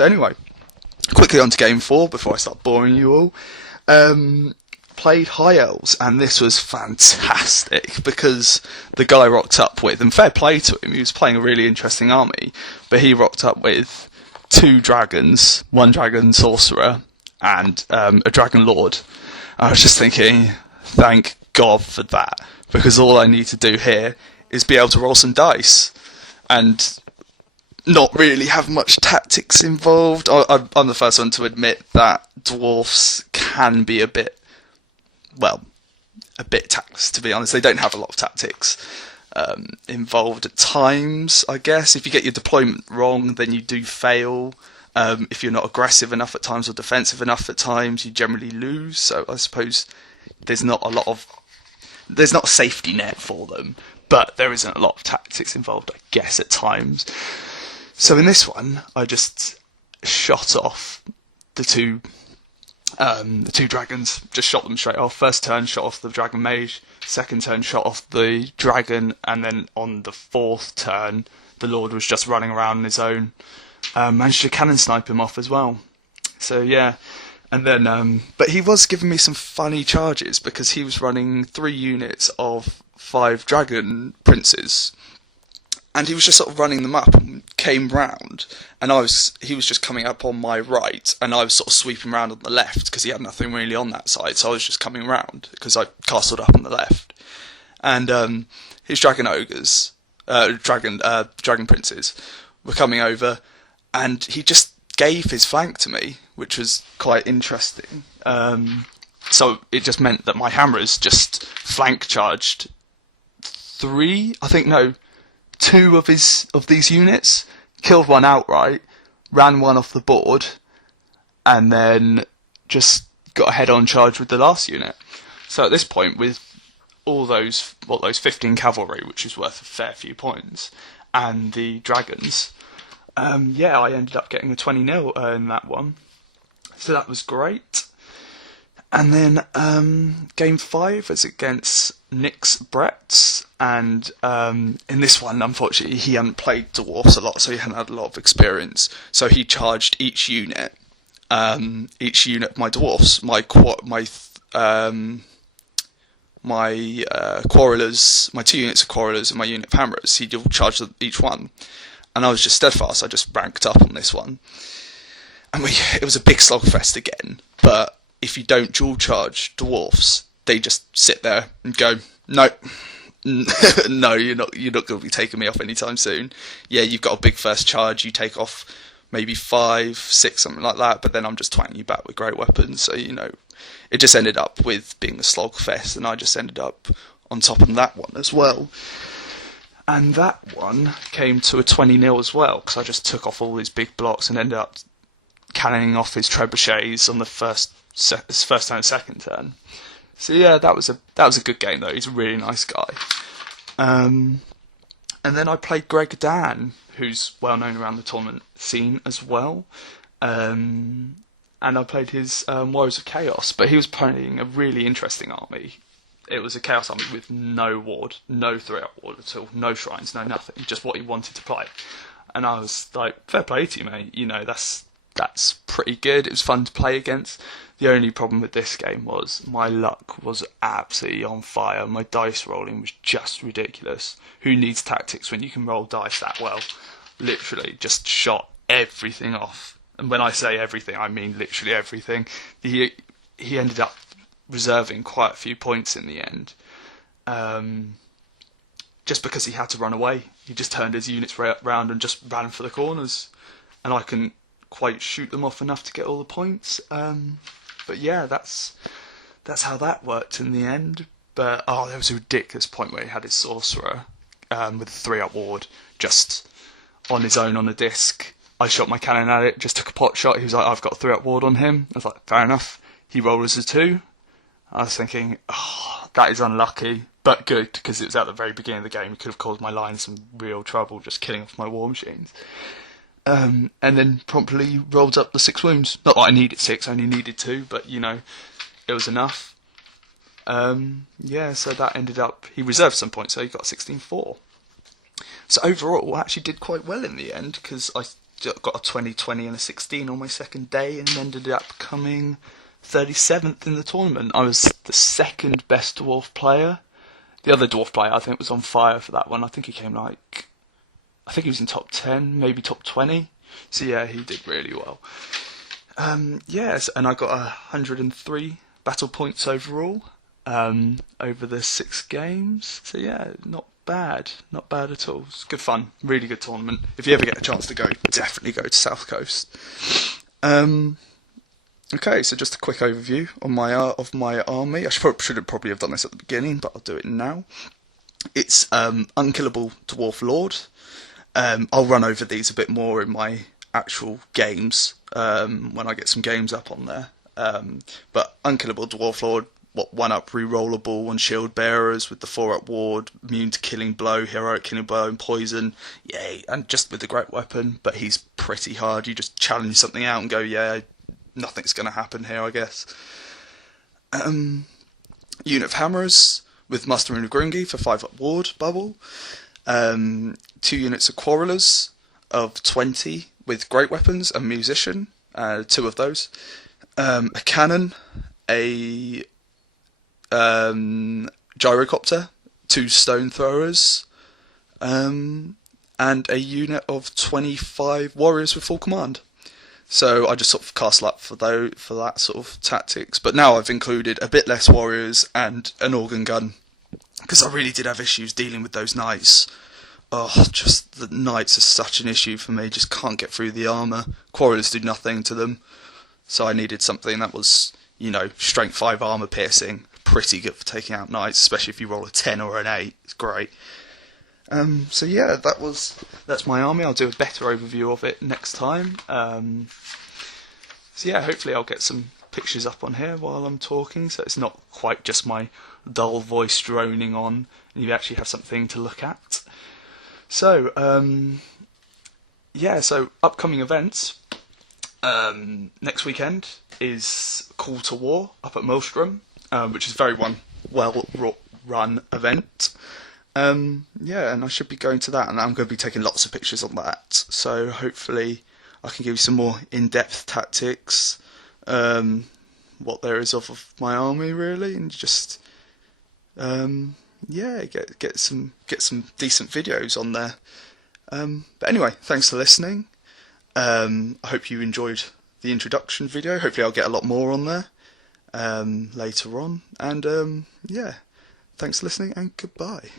So anyway, quickly on to game 4 before I start boring you all. Played High Elves, and this was fantastic because the guy rocked up with, and fair play to him, he was playing a really interesting army, but he rocked up with 2 dragons, 1 dragon sorcerer, and a dragon lord. I was just thinking, thank God for that, because all I need to do here is be able to roll some dice and not really have much tactics involved. I'm the first one to admit that dwarfs can be a bit taxed, to be honest. They don't have a lot of tactics involved at times, I guess. If you get your deployment wrong, then you do fail. If you're not aggressive enough at times or defensive enough at times, you generally lose. So I suppose there's not a safety net for them, but there isn't a lot of tactics involved, I guess, at times. So in this one, I just shot off the two dragons, just shot them straight off. First turn, shot off the dragon mage. Second turn, shot off the dragon, and then on the 4th turn, the lord was just running around on his own. Managed to cannon snipe him off as well. So yeah, and then but he was giving me some funny charges because he was running 3 units of 5 dragon princes. And he was just sort of running them up and came round, and he was just coming up on my right, and I was sort of sweeping round on the left because he had nothing really on that side, so I was just coming round because I castled up on the left. And his dragon ogres, dragon princes, were coming over, and he just gave his flank to me, which was quite interesting. So it just meant that my hammers just flank charged 2 of these units, killed one outright, ran one off the board, and then just got a head-on charge with the last unit. So at this point, with all those 15 cavalry, which is worth a fair few points, and the dragons, I ended up getting a 20-0 in that one. So that was great. And then game 5 was against Nick's Bretts, and in this one, unfortunately, he hadn't played dwarfs a lot, so he hadn't had a lot of experience. So he charged each unit of my dwarfs, my quarrelers, my 2 units of quarrelers and my unit of hammerers. He charged each one, and I was just steadfast. I just ranked up on this one, and it was a big slogfest again. But if you don't dual charge dwarfs, they just sit there and go, no, no, you're not going to be taking me off anytime soon. Yeah, you've got a big first charge, you take off maybe 5, 6, something like that, but then I'm just twanging you back with great weapons. So, it just ended up with being a slogfest, and I just ended up on top of that one as well. And that one came to a 20-0 as well, because I just took off all these big blocks and ended up cannoning off his trebuchets on the first turn and second turn. So yeah, that was a good game though. He's a really nice guy. And then I played Greg Dan, who's well known around the tournament scene as well. And I played his Warriors of Chaos, but he was playing a really interesting army. It was a Chaos army with no ward, no 3-up ward at all, no shrines, no nothing, just what he wanted to play. And I was like, fair play to you, mate. That's pretty good. It was fun to play against. The only problem with this game was my luck was absolutely on fire. My dice rolling was just ridiculous. Who needs tactics when you can roll dice that well? Literally just shot everything off. And when I say everything, I mean literally everything. He ended up reserving quite a few points in the end. Just because he had to run away. He just turned his units round and just ran for the corners. And I couldn't quite shoot them off enough to get all the points. But yeah, that's how that worked in the end. But there was a ridiculous point where he had his sorcerer with a 3-up ward just on his own on a disc. I shot my cannon at it, just took a pot shot. He was like, I've got a 3-up ward on him. I was like, fair enough. He rolled as a 2. I was thinking, that is unlucky, but good, because it was at the very beginning of the game. It could have caused my line some real trouble just killing off my war machines. And then promptly rolled up the 6 wounds. Not that I needed 6, I only needed 2, but it was enough. So that ended up, he reserved some points, so he got 16-4. So overall, I actually did quite well in the end, because I got a 20, and a 16 on my second day, and ended up coming 37th in the tournament. I was the second best dwarf player. The other dwarf player, I think, was on fire for that one. I think he was in top 10, maybe top 20. So yeah, he did really well. Yes, and I got 103 battle points overall over the 6 games. So yeah, not bad at all. It's good fun, really good tournament. If you ever get a chance to go, definitely go to South Coast. Okay, so just a quick overview on of my army. I should probably have done this at the beginning, but I'll do it now. It's Unkillable Dwarf Lord. I'll run over these a bit more in my actual games when I get some games up on there. But Unkillable Dwarf Lord, 1-up rerollable on shield bearers with the 4-up ward, immune to killing blow, heroic killing blow and poison. Yay, and just with the great weapon, but he's pretty hard. You just challenge something out and go, yeah, nothing's going to happen here, I guess. Unit of Hammerers with Muster Rune of Grimgi for 5-up ward bubble. 2 units of Quarrelers of 20 with great weapons and musician, 2 of those. A cannon, a gyrocopter, 2 stone throwers, and a unit of 25 warriors with full command. So I just sort of castle up for that sort of tactics. But now I've included a bit less warriors and an organ gun, because I really did have issues dealing with those knights. Oh, just the knights are such an issue for me. Just can't get through the armour. Quarrelers do nothing to them. So I needed something that was, strength 5 armour piercing. Pretty good for taking out knights, especially if you roll a 10 or an 8. It's great. So yeah, that's my army. I'll do a better overview of it next time. So yeah, hopefully I'll get some pictures up on here while I'm talking, so it's not quite just my dull voice droning on, and you actually have something to look at. So yeah, so upcoming events. Next weekend is Call to War up at Maelstrom, which is a very well run event. Yeah, and I should be going to that, and I'm going to be taking lots of pictures on that. So hopefully I can give you some more in-depth tactics, what there is of my army really, and just yeah, get some decent videos on there. But anyway, thanks for listening. I hope you enjoyed the introduction video. Hopefully I'll get a lot more on there later on. And yeah, thanks for listening and goodbye.